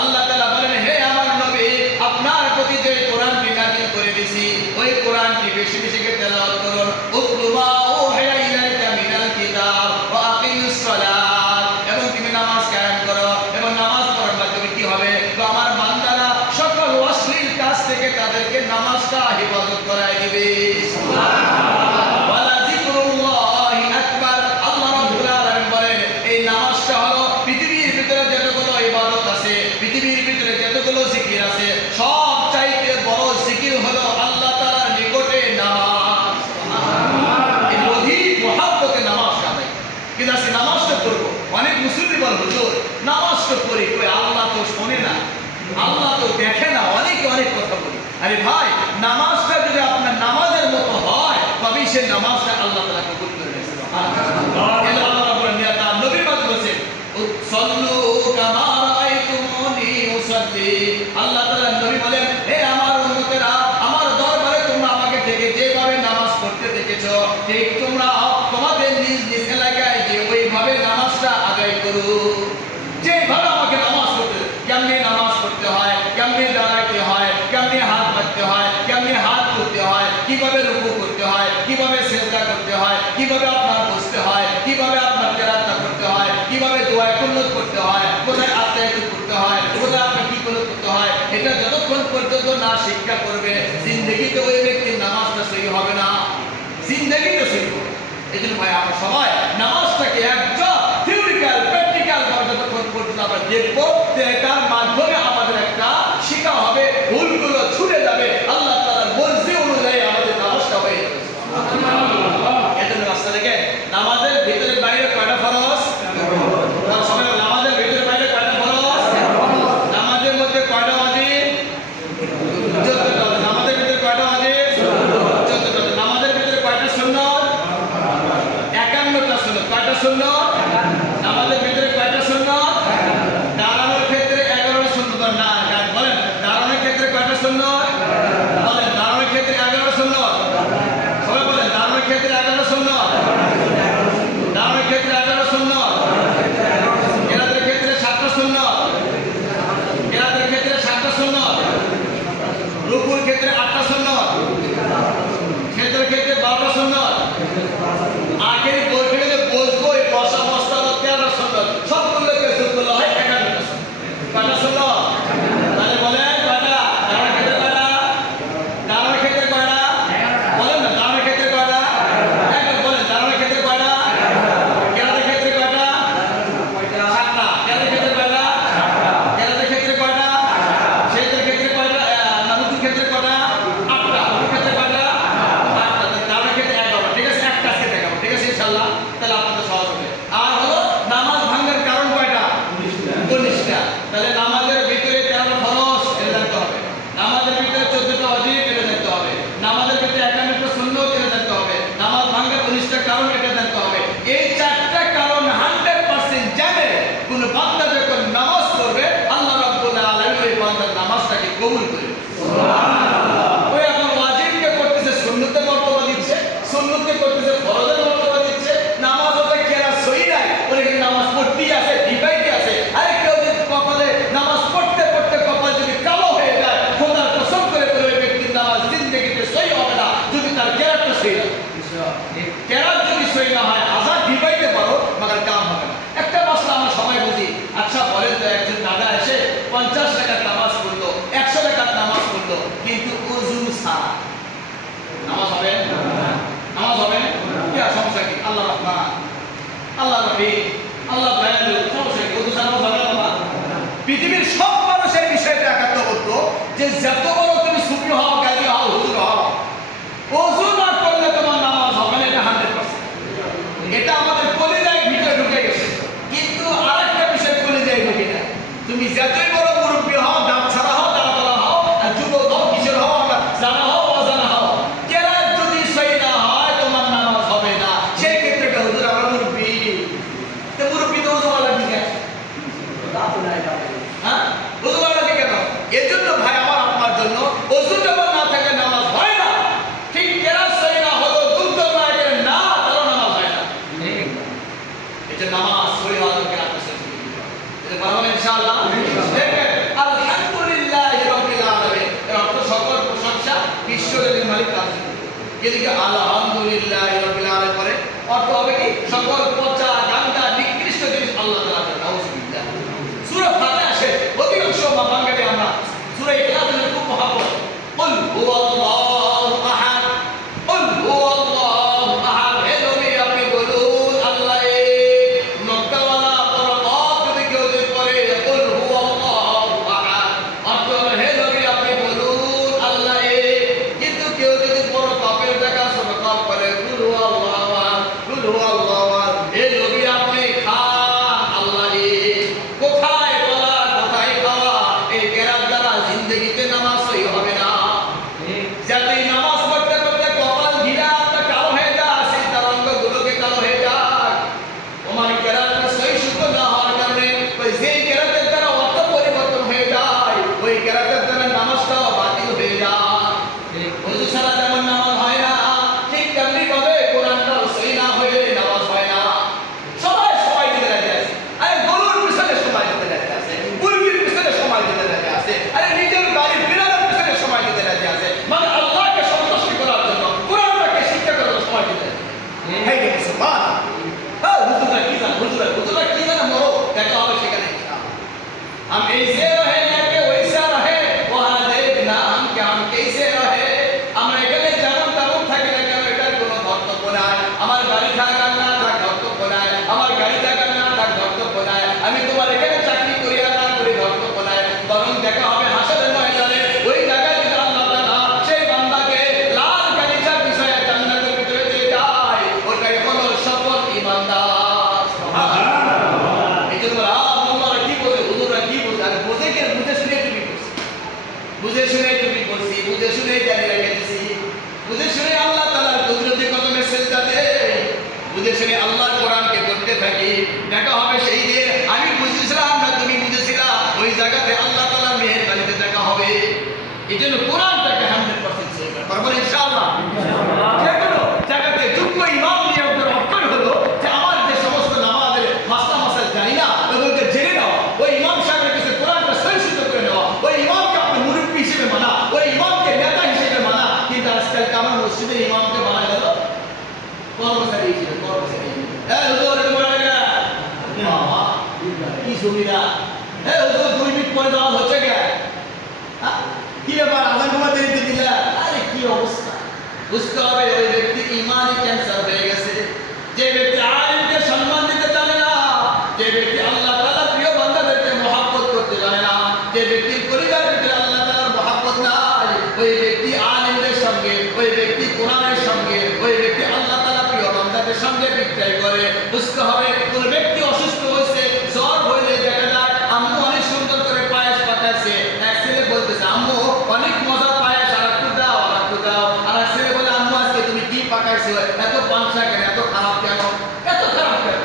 আল্লাহ তাআলা বলেন, হে আমার নবী ইবাদত করায় দিবে। সুবহানাল্লাহ। ওয়ালা যিকরুল্লাহি আকবার। আল্লাহ রাব্বুল আলামিন বলেন এই নামাজটা হলো পৃথিবীর ভিতরে যতগুলো ইবাদত আছে, পৃথিবীর ভিতরে যতগুলো জিকির আছে, সবচাইতে বড় জিকির হলো আল্লাহ তাআলার নিকটে নামাজ। সুবহানাল্লাহ। এই অধিক মহব্বতে নামাজটা আদায়। কিন্তু আজকে নামাজটা করবো, অনেক মুসল্লি বল হুজুর নামাজটা করি, কই আল্লাহ তো শোনে না, আল্লাহ তো দেখে না, অনেকে অনেক কথা বলি। আরে ভাই, নামাজটা যদি আপনার নামাজের মতো হয় তবেই সে নামাজটা আল্লাহ তাআলা কবুল করে নেন। সুবহানাল্লাহ। এজন্য আল্লাহ রাব্বুল আলামিন তার নবীর মাধ্যমে বলেছেন সাল্লু কামা রাআইতুমুনি উসাল্লি। আল্লাহ তাআলা নবী বলেন হে আমার উম্মতেরা, আমার দরবারে তোমরা আমাকে থেকে যেভাবে নামাজ পড়তে দেখেছো ঠিক তোমরা তোমাদের নিজ নিজ এলাকায় যে ওইভাবে নামাজটা আদায় করো। যেভাবে আমাকে নামাজ পড়তে, কেমনে নামাজ পড়তে হয়, কেমনে দাঁড়াইতে হয়, কেমনে হাত বাঁধতে হয়, কেমনে হাত তুলতে হয়, কিভাবে রুকু করতে হয়, কিভাবে সিজদা করতে হয়, কিভাবে আপনার বসতে হয়, কিভাবে আপনার কেরাত করতে হয়, কিভাবে দোয়া কুনুত করতে হয়, কোথায় আত্মায়াত করতে হয়, কোথায় আপনি কি করতে হয়, এটা যতক্ষণ পর্যন্ত না শিক্ষা করবে জিন্দেগিতে ওই ব্যক্তির নামাজটা সহি হবে না, জিন্দেগিতে সহি হবে। এই জন্য ভাই আমরা সবাই নামাজটাকে একদম থিওরিক্যাল প্র্যাকটিক্যাল ভাবে যতক্ষণ পর্যন্ত আমরা দেখবো এটার মাধ্যমে আমাদের একটা শিক্ষা হবে, ভুলগুলো ছুটে যাবে, আল্লাহ তাআলার মর্জি অনুযায়ী আমাদের নামাজটা হয়ে যাবে। এই জন্য রাস্তা থেকে নামাজের ভিতরে বাইরে কয়টা ফরজ? সবাই নামাজের ভিতরে বাইরে কয়টা ফরজ? নামাজের মধ্যে কয়টা ওয়াজিব? 14টা। নামাজের ভিতরে কয়টা ওয়াজিব? 14টা। নামাজের ভিতরে কয়টা সুন্নাত? 51টা সুন্নাত। কয়টা সুন্নাত? নামাজের ভিতরে কয়টা সুন্নাত? দাঁড়ানোর ক্ষেত্রে 11টা সুন্নাত। না বলেন দাঁড়ানোর ক্ষেত্রে কয়টা সুন্নাত? বলেন দাঁড়ানোর ক্ষেত্রে 11টা সুন্নাত। সবাই বলেন দাঁড়ানোর ক্ষেত্রে 11টা সুন্নাত। দাঁড়ানোর ক্ষেত্রে 11টা সুন্নাত। কেরাতের ক্ষেত্রে 7টা সুন্নাত। কেরাতের ক্ষেত্রে 7টা সুন্নাত। রুকুর ক্ষেত্রে 8টা সুন্নাত। সেজদার ক্ষেত্রে 12টা সুন্নাত। আখেরি বৈঠকে বসবো এই বসা অবস্থা 13টা সুন্নাত। সবগুলোকে যোগ হয় 51টা সুন্নাত। কয়টা সুন্নাত? তাহলে বলেন কয়টা? দাঁড়ানোর ক্ষেত্রে কয়টা? দাঁড়ানোর ক্ষেত্রে কয়টা? বলেন না দাঁড়ানোর ক্ষেত্রে কয়টা? একবার বলেন দাঁড়ানোর ক্ষেত্রে কয়টা? কেরাতের ক্ষেত্রে কয়টা? 7টা। কেরাতের ক্ষেত্রে কয়টা? কেরাতের ক্ষেত্রে কয়টা? সেজদার ক্ষেত্রে কয়টা? রুকুর ক্ষেত্রে কয়টা? 8টা। রুকুর ক্ষেত্রে কয়টা? 8টা। দাঁড়ানোর ক্ষেত্রে 11টা। ঠিক আছে, একটা আজকে দেখাবো। ঠিক আছে ইনশাআল্লাহ, তাহলে আপনাদের সহজ হবে। আর হলো নামাজ ভাঙার কারণ কয়টা? 19টা। তাহলে নামাজের ভিতরে 13টা ফরজ এটা জানতে হবে, নামাজের ভিতরে 14টা ওয়াজিব এটা জানতে হবে, নামাজের ভিতরে 51টা সুন্নাত এটা জানতে হবে, নামাজ ভাঙার 19টা কারণ এটা জানতে হবে। এই 4টা কারণ 100% জানে কোন বান্দা যখন নামাজ পড়বে আল্লাহ রাব্বুল আলামিন ওই বান্দার নামাজটাকে কবুল করবে। সুবহানাল্লাহ। ওই এখন ওয়াজিবকে করতেছে সুন্নতের মর্তবা দিচ্ছে, সুন্নতকে করতেছে ফরজের মর্তবা দিচ্ছে, নামাজ ওটা কেরাত সহি নাই, ওখানে নামাজ পড়তেই আছে, ডিভাইডই আছে। আরে কেউ যদি কপালে নামাজ পড়তে পড়তে কপাল যদি কালো হয়ে যায়, খোদার কসম করে বলে ওই ব্যক্তির নামাজ জিন্দেগিতে সহি হবে না যদি তার কেরাতটা সহি না। কেরাত যদি সহি না হয় আজাদ ডিভাইডে পারো মাগার কাম হবে না। একটা মশলা আমরা সবাই বুঝি। আচ্ছা বলেন তো একজন দাদা এসে 50 টাকার নামাজ পড়লো, 100 টাকার নামাজ পড়লো, কিন্তু ওযু ছাড়া নামাজ হবে? নামাজ হবে? কি সমস্যা কি? আল্লাহ রহমান, আল্লাহ রহিম, আল্লাহ দয়ালু, সমস্যা কি? ওযু ছাড়া হবে না? পৃথিবীর সব মানুষের বিষয়টা একাত্ম করতো যে যত বড় তুমি সুফি হও, গাজী হও, হুজুর হও, ওযু না করলে তোমার নামাজ হবে না, এটা 100%। এটা আমাদের কলিজায় ভিতরে ঢুকে গেছে। কিন্তু আরেকটা বিষয় কলিজায় ঢুকে না, তুমি যতই বড় মুরব্বী হও, দাঁত ছাড়া হও, দাঁড়াতলা হও, আর যুবক হও, কিশোর হও, জানা হও, অজানা হও, কেরাত যদি সহি না হয় তোমার নামাজ হবে না। সেই ক্ষেত্রে হুজুর আমরা মুরব্বী, তো মুরব্বী তো ওযু ওয়ালা ঠিক আছে, হ্যাঁ ওযু ওয়ালা ঠিক কেন? এজন্য ভাই আমার আপনার জন্য ওযু যখন না থাকে নামাজ হয় না। ঠিক কেরাত সহি না হলো দুধ না গেলে না তারও নামাজ হয় না। এটা নামাজ সহি হওয়ার কেরাত সহি। এটা বলবেন ইনশাআল্লাহ। দেখবেন আলহামদুলিল্লাহি রাব্বিল আলামিন, এর অর্থ সকল প্রশংসা বিশ্বজনীন মালিক আল্লাহ। এদিকে আলহামদুলিল্লাহি রাব্বিল আলামিন পরে অর্থ হবে কি? সকল পচা গান্দা নিকৃষ্ট জিনিস আল্লাহ তাআলা। নাউযুবিল্লাহ। সূরা ফাতিহা আসে অধিকাংশ বাঙালি আমরা সূরা ইখলাসের খুব মহব্বত। কুল হুয়াল্লাহু জিন্দেগিতে নামাজ সহি হবে না। যাতে নামাজ পড়তে পড়তে কপাল ঘিরা কালো হয়ে যায়, সেই তার অঙ্গগুলোকে কালো হয়ে যায়। তোমার কেরাতের সহি শুদ্ধ না হওয়ার কারণে ওই যেই কেরাতের দ্বারা অর্থ পরিবর্তন হয়ে যায়, ওই কেরাতের দ্বারা নামাজটাও বাতিল হয়ে যায়। ওযু ছাড়া যেমন নামাজ হয় না, ঠিক তেমনি ভাবে কোরআনটাও সহি না হয়ে নামাজ হয় না। সবাই সময় দিতে রাজি আছে, আরে গরুর পিছনে সময় দিতে রাজি আছে, মুরগির পিছনে সময় দিতে রাজি আছে, আরে নিজের বাড়ির বিড়ালের পিছনে সময় দিতে রাজি আছে, মানে আল্লাহকে সন্তুষ্ট করার জন্য কোরআনটাকে শিক্ষা করার সময় দিতে রাজি আছে। এই যে মুসলমান, হ্যাঁ হুজুরা কি জানে, হুজুরা কি জানে, মরো দেখা হবে সেখানে। हम ऐसे रहे ना कि वैसा रहे, वहाँ देखना हम क्या हम कैसे रहे। আমরা এখানে যেমন তেমন থাকি না কেন, এটার কোনো ধর্তব্য নাই। আমার গাড়ি থাকার না থাক ধর্তব্য নাই, আমার গাড়ি থাকার না থাক ধর্তব্য নাই, আমি তোমার এখানে চাকরি করি আর না করি ধর্তব্য নাই। বরং দেখা হবে হাসরের ময়দানে, ওই জায়গায় যদি আল্লাহ তাআলা সেই বান্দাকে লাল গালিচার বিষয়ে জান্নাতের ভিতরে দিয়ে যায়, ওটাই হলো সফল ঈমানদার। সুবহানাল্লাহ। এই জন্য আল্লাহরা কি বলে, হুজুররা কি বলে, আর বুঝে কে বুঝে শুনে তুমি করছি, বুঝে শুনে তুমি করছি, বুঝে শুনে জানি রেখে দিছি, বুঝে শুনে আল্লাহ তাআলার কুদরতি কদমে সিজদা দেই, বুঝে শুনে আল্লাহর কোরআনকে পড়তে থাকি। দেখা হবে সেই দিন আমি বুঝেছিলাম না তুমি বুঝেছিলা, ওই জায়গাতে আল্লাহ তাআলার মেহেরবানিতে দেখা হবে। এই জন্য কোরআনটাকে 100% সহি করতে পারবো ইনশাআল্লাহ। যেকোনো জায়গাতে যোগ্য ইমাম নিয়ে ওদের অক্ষর হলো যে আমার যে সমস্ত নামাজের মাসলা মাসাইল জানি না ওদেরকে জেনে নেওয়া, ওই ইমাম সাহেবের কাছে কোরআনটা সহি শুদ্ধ করে নেওয়া, ওই ইমামকে আপনি মুরব্বী হিসেবে মানা, ওই ইমামকে নেতা হিসেবে মানা। কিন্তু আজকাল আমার মসজিদের ইমামকে মানা গেল কর্মচারী হিসেবে, কর্মচারী হুজুর বলে গেল বাবা কি সুবিধা, হুজুর 2 মিনিট পরে দেওয়া হচ্ছে কে, কি ব্যাপার আজান তোমার দেরিতে দিলা, আরে কি অবস্থা। বুঝতে হবে ওই ব্যক্তি ইমানি ক্যান্সার হয়ে গেছে, যে ব্যক্তি আলেমকে সম্মান দিতে জানে না, যে ব্যক্তি আল্লাহ তাআলার প্রিয় বান্দাদেরকে মহব্বত করতে জানে না, যে ব্যক্তির পরিবার ভিতরে আল্লাহ তাআলার মহব্বত নাই, ওই ব্যক্তি আলেমদের সঙ্গে, ওই ব্যক্তি কোরআনের সঙ্গে, ওই ব্যক্তি আল্লাহ তাআলার প্রিয় বান্দাদের সঙ্গে বিক্রয় করে। বুঝতে হবে কোন ব্যক্তি অসুস্থ হয়েছে, জ্বর হইলে দেখা যায় আম্মু অনেক সুন্দর করে পায়েস পাঠাচ্ছে, এক ছেলে বলতেছে আম্মু অনেক মজার পায়েস, আর একটু দাও আর একটু দাও, আর এক ছেলে বলে আম্মু আজকে তুমি কি পাকাইছো, এত পাংশা কেন, এত খারাপ কেন, এত খারাপ কেন।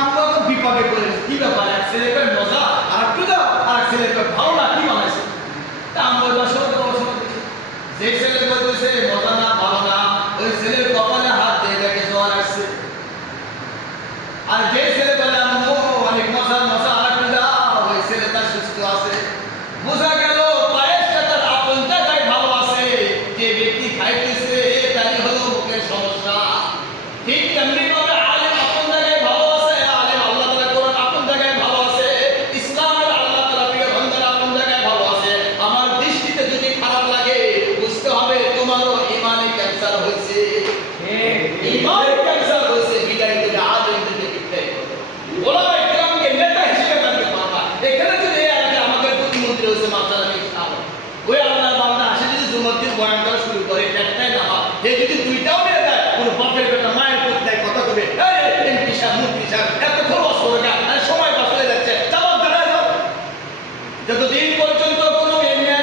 আমরা তো বিপাকে পড়ে গেছি, কি ব্যাপার, এক ছেলে কয় মজা আর একটু দাও, আর এক ছেলে কয় ভালো না, কি বানাইছে। তা আমরা যে ছেলে বলতেছে মজা না ভালো না, ওই ছেলের কপালে হাত দিয়ে দেখে জ্বর আসছে, আর যে ছেলে বলে আম্মু অনেক মজা মজা আর একটু দাও, ওই ছেলেটা সুস্থ আছে। বোঝা গেল পায়েসটা তার আপন জায়গায় ভালো আছে, যে ব্যক্তি খাইতেছে তারই হলো মুখের সমস্যা। ঠিক তেমনি ভাবে আলেম আপন জায়গায় ভালো আছে, আলেম আল্লাহ তাআলা কোরআন আপন জায়গায় ভালো আছে, ইসলামের আল্লাহ তাআলা প্রিয় বান্দারা আপন জায়গায় ভালো আছে। আমার দৃষ্টিতে যদি খারাপ লাগে বুঝতে হবে তোমারও ইমানে ক্যান্সার হয়েছে, ইমানে ক্যান্সার হয়েছে। বিদায় করে আলেমদেরকে বিদায় করো, ওলামায়ে কেরামকে নেতা হিসেবে মানতে পারবা। এখানে যদি আগে আমাদের প্রতিমন্ত্রী হয়েছে মাসালা ইসলাম, ওই আল্লাহর বান্দা আসে যদি জুমার দিন বয়ান করা শুরু করে, একটাই নামা এ যদি দুইটাও নিয়ে যায়, কোনো বাপের বেটা মায়ের পুত নাই কথা কবে, এমপি সাহেব মন্ত্রী সাহেব এত খরচ করে না, সময় পাস হয়ে যাচ্ছে, চাপার দাঁড়ায় যাও। যতদিন পর্যন্ত কোনো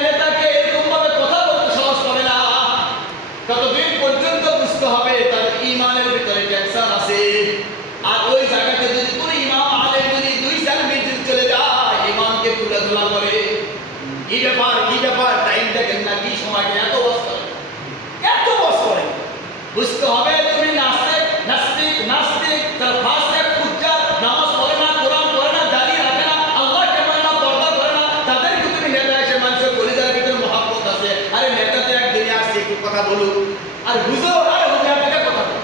নেতাকে এরকম ভাবে কথা বলতে সাহস পাবে না, ততদিন পর্যন্ত বুঝতে হবে তার ইমানের ভিতরে ক্যান্সার আছে। আর ওই জায়গাতে যদি কোনো ইমাম আলেম যদি 2 সাল মিনিট চলে যায়, ইমামকে তুলে ধরা করে, কি ব্যাপার টাইম দেখেন না, কি সময় এত বছর করে, এত বছর করে। বুঝতে হবে তুমি নাস্তিক তার ফাসিক ফুজ্জার, নামাজ পড়ে না, কোরআন পড়ে না, দাড়ি রাখে না, আল্লাহকে মানে না, পর্দা করে না, তাদেরকে তুমি নেতা এসে মানুষের কলিজার ভিতরে মহব্বত আছে, আরে নেতাতে একদিনে আসছে একটু কথা বলুক, আর হুজুর আরে হুজুর এতটা কথা বলো,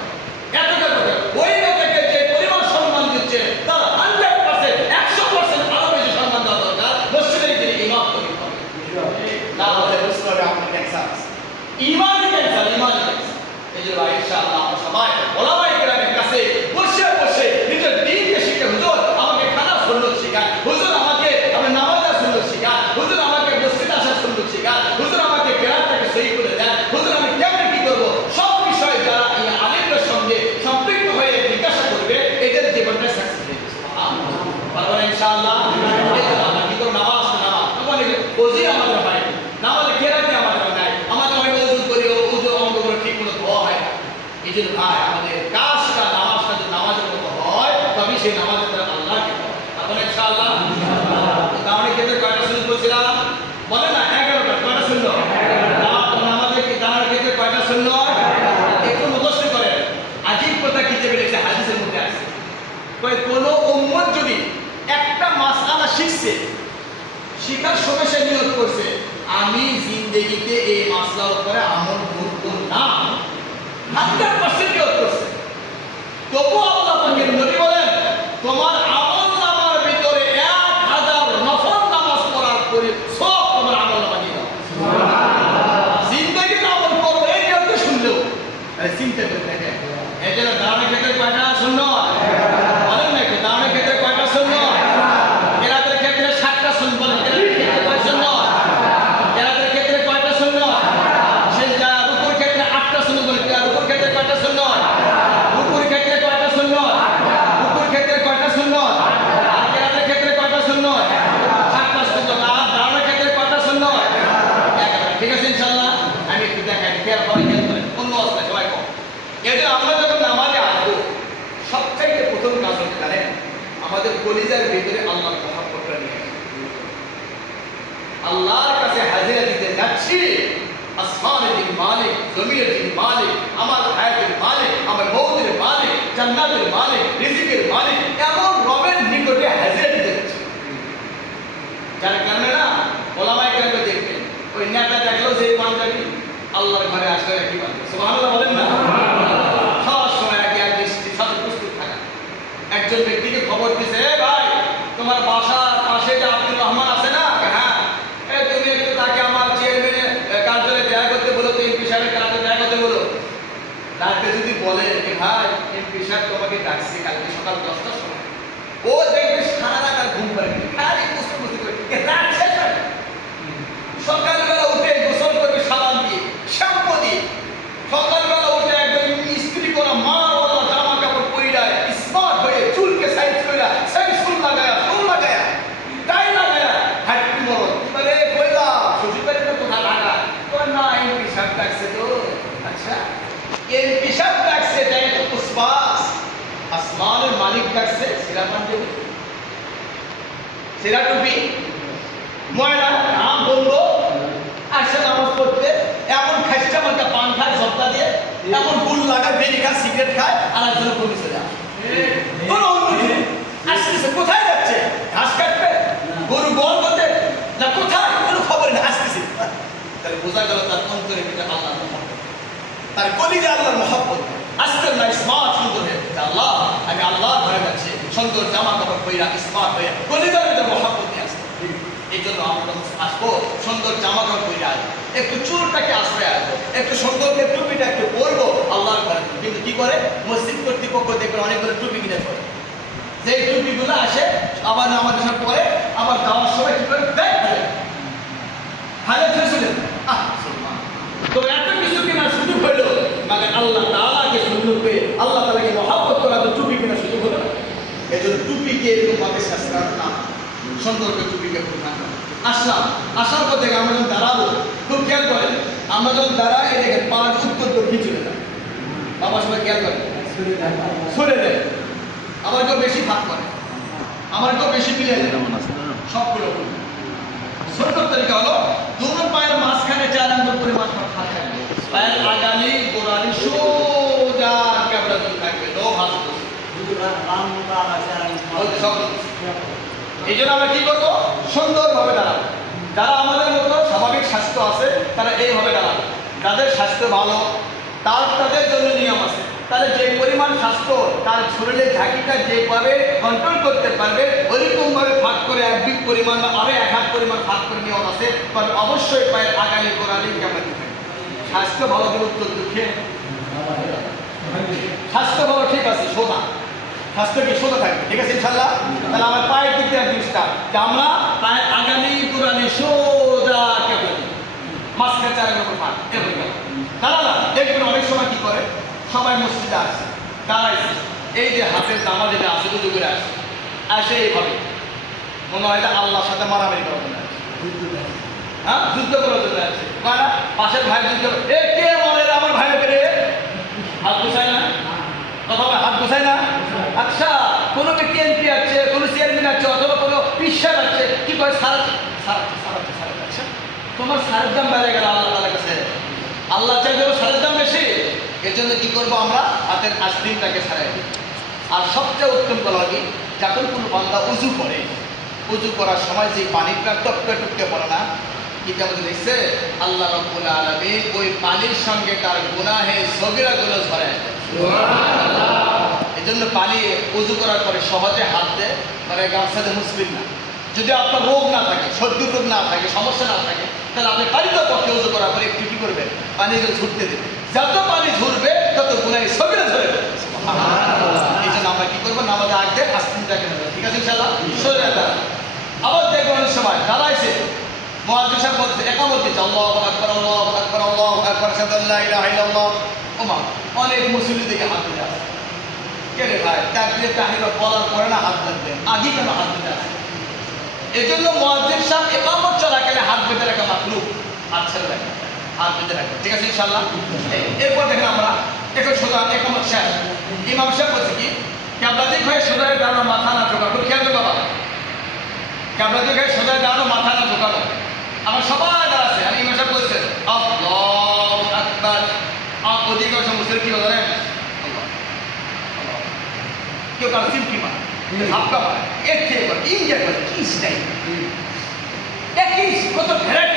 এতটা কথা ওই নেতাকে যে পরিমাণ সম্মান দিচ্ছে তার 100% 100% আরো বেশি সম্মান দেওয়া দরকার। মসজিদের যিনি ইমাম তৈরি হবে, না হলে বুঝতে হবে আপনার ক্যান্সার আছে, ইমানি ক্যান্সার। এই জন্য ইনশাআল্লাহ আমরা সবাই ওলামায়ে কেরামের কাছে বসে বসে নিজের দ্বীনকে শিখে, হুজুর আমাকে খানা সুন্নত শেখান, হুজুর আমাকে আপনি নামাজের সুন্নত শেখান, হুজুর আমাকে মসজিদে আসার সুন্নত শেখান, হুজুর আমাকে কেরাতটাকে সহি করে দেন, হুজুর আমি কেমনে কি করব, সব বিষয়ে যারা এই আলেমদের সঙ্গে সম্পৃক্ত হয়ে জিজ্ঞাসা করবে, এদের জীবনটা সাকসেস হয়ে যাবে। সুবহানাল্লাহ, পারবেন ইনশাআল্লাহ। এই জন্য আমরা কি করব, নামাজ মানে ওজি আমাদের হয় জন্য ভাই আমাদের কাজটা নামাজটা যদি নামাজের মতো হয় তবে সেই নামাজের দ্বারা আল্লাহকে পাবো। এখন ইনশাআল্লাহ দাওয়ানি ক্ষেত্রে কয়টা সুন্নত বলছিলাম? বলে না 11টা। কয়টা সুন্নত? নামাজের দাওয়ানি ক্ষেত্রে কয়টা সুন্নত? একটু মুখস্থ করেন। আজীব কথা কিতাবে লিখছে, হাদিসের মধ্যে আছে, কোন উম্মত যদি একটা মাসআলা শিখছে, শিখার সময় সে নিয়ত করছে আমি জিন্দেগিতে এই মাসলার উপরে আমল করব না, 100% নিয়ত করছে, তবু আল্লাহ পাকের নবী বলেন তোমার আমল নামার ভিতরে 1000 নফল নামাজ পড়ার পরে সব তোমার আমল নামা দিয়ে দাও। সুবহানাল্লাহ। জিন্দেগিতে আমল করব এই নিয়ত শুনলেও চিন্তা করে দেখেন। এই জন্য দাওয়ানি ক্ষেত্রে কয়টা সুন্নাত? বলেন না, দাওয়ানি ক্ষেত্রে কয়টা সুন্নাত? কেরাতের ক্ষেত্রে 7টা সুন্নাত। বলেন কেরাতের ক্ষেত্রে কয়টা সুন্নাত? কেরাতের ক্ষেত্রে কয়টা সুন্নাত? সিজদা রুকুর ক্ষেত্রে 8টা সুন্নাত। বলেন রুকুর ক্ষেত্রে কয়টা সুন্নাত? রুকুর ক্ষেত্রে কয়টা সুন্নাত? রুকুর ক্ষেত্রে কয়টা সুন্নাত? আর কেরাতের ক্ষেত্রে কয়টা সুন্নাত? 7টা সুন্নাত। আর দাওয়ানির ক্ষেত্রে কয়টা সুন্নাত? 11টা। ঠিক আছে ইনশাআল্লাহ আমি একটু দেখাই, খেয়াল করেন অন্য অবস্থা সবাই কম। এটা আমরা যখন নামাজে আসবো সবচাইতে প্রথম কাজ হতে জানেন আমাদের কলিজার ভিতরে আল্লাহর মহব্বতটা নিয়ে আল্লাহর কাছে হাজিরা দিতে যাচ্ছি। আসমানের যিনি মালিক, জমিনের যিনি মালিক, আমার হায়াতের মালিক, আমার মৌতের মালিক, জান্নাতের মালিক, রিজিকের মালিক, এমন রবের নিকটে হাজিরা দিতে যাচ্ছি। যার কারণে না ওলামায়ে কেরাম দেখবেন ওই নেতা দেখলো যে পাঞ্জাবি আল্লাহর ঘরে আসলে কি বলবে? সুবহানাল্লাহ বলেন না? একজন ব্যক্তিকে খবর দিছে, এ ভাই তোমার বাসার পাশে যে আব্দুর রহমান আছে না, হ্যাঁ তুমি একটু তাকে আমার চেয়ারম্যানের কার্যালয়ে দেখা করতে বলো, তো এমপি সাহেবের কার্যালয়ে দেখা করতে বলো। তাকে যদি বলে ভাই এমপি সাহেব তোমাকে ডাকছে কালকে সকাল 10টার সময়, ও দেখবে সারা রাত আর ঘুম পারে খালি বুঝতে বুঝতে করে রাত শেষ হয়। সকালবেলা উঠে গোসল করবে সাবান দিয়ে, শ্যাম্পু দিয়ে, সকালবেলা উঠে একদম ইস্ত্রি করা মা জামা কাপড় পরিয়া স্মার্ট হয়ে চুলকে সাইজ করে সেক্সফুল লাগায়া ফুল লাগায়া টাই লাগায়া হাঁটতে মরণ মানে কইলা শ্বশুর বাড়িতে কোথা লাগা তো না এমপি সাহেব ডাকছে তো। আচ্ছা এমপি সাহেব ডাকছে তাই তো পুষ্পাস আসমানের মালিক ডাকছে, সিরা পাঞ্জাবি সিরা টুপি ময়লা নাম বলবো আসছে নামাজ পড়তে, এমন খাইটা মালটা পান খায় সপ্তাহ দিয়ে, এমন গুল লাগায় বেরি খায় সিগারেট খায় আর একজন কমে চলে আসে। আসতেছে কোথায় যাচ্ছে? ঘাস কাটবে, গরু গোল করতে না, কোথায় কোনো খবর নেই, আসতেছে। তাহলে বোঝা গেল তার অন্তরে ভিতরে আল্লাহর মহব্বত, তার কলিজা আল্লাহর মহব্বত। আজকাল না স্মার্ট সুন্দর হয়ে আল্লাহ আমি আল্লাহর ঘরে যাচ্ছি, সুন্দর জামা কাপড় পরে স্মার্ট হয়ে কলিজার ভিতরে মহব্বত নিয়ে আসতে। এই জন্য আমরা আসবো সুন্দর জামা কাপড় পরে আসবো, একটু চুলটাকে আশ্রয় আসবো, একটু সুন্দর টুপিটা একটু পরবো আল্লাহর ঘরে। কিন্তু কি করে মসজিদ কর্তৃপক্ষ দেখবে অনেকগুলো টুপি কিনে পড়ে, যে টুপিগুলো আসে আবার আমাদের সব পরে আবার যাওয়ার সময় কি করে দেখ হালে ফেসে তো এত কিছু কিনা সুযোগ হইল মানে আল্লাহ তাআলাকে সুযোগ পেয়ে আল্লাহ তাআলাকে মহব্বত করা তো টুপি কিনা সুযোগ হলো না। এই জন্য টুপিকে এরকম ভাবে শাস্ত্র না সুন্দর করে টুপিকে পরিধান করা। আসলাম, আসার পর থেকে আমরা যখন দাঁড়াবো খুব খেয়াল করেন, আমরা যখন দাঁড়াই এই দেখেন পা উত্তর দক্ষিণ চলে যায়, বাবার সবাই খেয়াল করেন সরে দেয়, আমার কেউ বেশি ফাঁক করে, আমার কেউ বেশি মিলে যায়, সবগুলো ছোট তরিকা হলো দুটো পায়ের মাঝখানে 4 আঙ্গুল করে মাথা ফাঁক থাকবে, পায়ের আগালি গোড়ালি সোজা ক্যাবলা দুল থাকবে, নো ভাঁজ এই জন্য আমরা কি করবো সুন্দরভাবে দাঁড়াবো। যারা আমাদের মতো স্বাভাবিক স্বাস্থ্য আছে তারা এইভাবে দাঁড়াবে, যাদের স্বাস্থ্য ভালো তাদের জন্য নিয়ম আছে, তাহলে যে পরিমাণ স্বাস্থ্য তার শরীরের ঝাঁকিটা যেভাবে কন্ট্রোল করতে পারবে ওইরকমভাবে ভাগ করে 1 বিঘ পরিমাণ বা আরো 1 হাত পরিমাণ ভাগ করে নিয়ম আছে, তবে অবশ্যই পায়ের আগালি গোড়ালি ক্যাবলা দিতে স্বাস্থ্য ভালো দিলে উত্তর দুঃখে স্বাস্থ্য ভালো ঠিক আছে সোজা, স্বাস্থ্য কি সোজা থাকবে, ঠিক আছে ইনশাআল্লাহ। তাহলে আমার পায়ের দিক দিয়ে জিনিসটা যে আমরা পায়ের আগালি গোড়ালি সোজা ক্যাবলা দিই, মাঝখানে 4 আঙ্গুল ভাগ এভাবে গেল দাঁড়ালাম। দেখবেন অনেক সময় কি করে সবাই মসজিদে আসে দাঁড়াইছে, এই যে হাতের জামা যেটা আছে দুটো করে আসে এইভাবে মনে হয় আল্লাহর সাথে মারামারি করার জন্য আছে, হ্যাঁ যুদ্ধ করার জন্য আছে, পাশের ভাই যুদ্ধ এ কে মনে আমার ভাই করে হাত গুছাই না বোঝায় না? আচ্ছা, কোনো ব্যক্তি এমপি আছে, কোনো চেয়ারম্যান আছে, অথবা কোনো পিসাব আছে, কি করে আচ্ছা তোমার সারের দাম বেড়ে গেল আল্লাহ তাআলার কাছে, আল্লাহ চাই দেবো সারের দাম বেশি, এর জন্য কি করবো আমরা হাতের আস্তিনটাকে ছাড়াই দিই। আর সবচেয়ে উত্তম করা কি, যখন কোনো বান্দা উজু করে, উজু করার সময় যে পানিটা টপকে টপকে পড়ে না, কিতাবে লিখছে আল্লাহ রাব্বুল আলামিন ওই পানির সঙ্গে তার গুনাহের সগীরাগুলো ঝরায় দেয়। এই জন্য পানি উজু করার পরে সহজে হাত দেয়, মানে গামছাতে মুসলিম না। যদি আপনার রোগ না থাকে, সর্দির রোগ না থাকে, সমস্যা না থাকে, তাহলে আপনি পানিত পক্ষে উজু করার পরে একটু কি করবেন, পানিগুলো ঝুরতে দেবেন। যত পানি ঝরবে তত গুনাহের সগীরা ঝরে যাবে। এই জন্য আমরা কি করবো, নামাজে আগে আস্তিনটাকে নেবো, ঠিক আছে ইনশাআল্লাহ। শরীরে দাঁড়ান, আবার দেখবেন অনেক সময় দাঁড়াইছে, মুয়াজ্জিন সাহেব বলছে একামত দিচ্ছে, আল্লাহু আকবার আল্লাহু আকবার আল্লাহু আকবার আশহাদু আল্লা ইলাহা ইল্লাল্লাহ। ওমা অনেক মুসল্লি দিকে হাত দিতে আসে, কে রে ভাই তাকবীর তাহরিমা বলার পরে না হাত দিতে, আগে কেন হাত দিতে আসে? এই জন্য মুয়াজ্জিন সাহেব একামত চলাকালে হাত বেঁধে রাখা মাকরুহ, হাত ছেড়ে রাখা, হাত বেঁধে রাখা, ঠিক আছে ইনশাআল্লাহ। এরপর দেখেন আমরা এখন সোজা একামত শেষ, ইমাম সাহেব বলছে কি, ক্যাবলাদিক হয়ে সোজা দাঁড়ানো, মাথা না ঝোঁকা, খুব খেয়াল বাবা, ক্যাবলাদিক হয়ে সোজা দাঁড়ানো, মাথা না ঝোঁকানো। আমার সবাই দাঁড়াচ্ছে, আর ইমাম সাহেব বলছে আল্লাহু আকবার। অধিকাংশ মুসলিম কি বলেন, কেউ কারো চিমটি মারে, হাপকা মারে, এর থেকে ইন্ডিয়া করে কি স্টাইল, কত ভ্যারাইটি।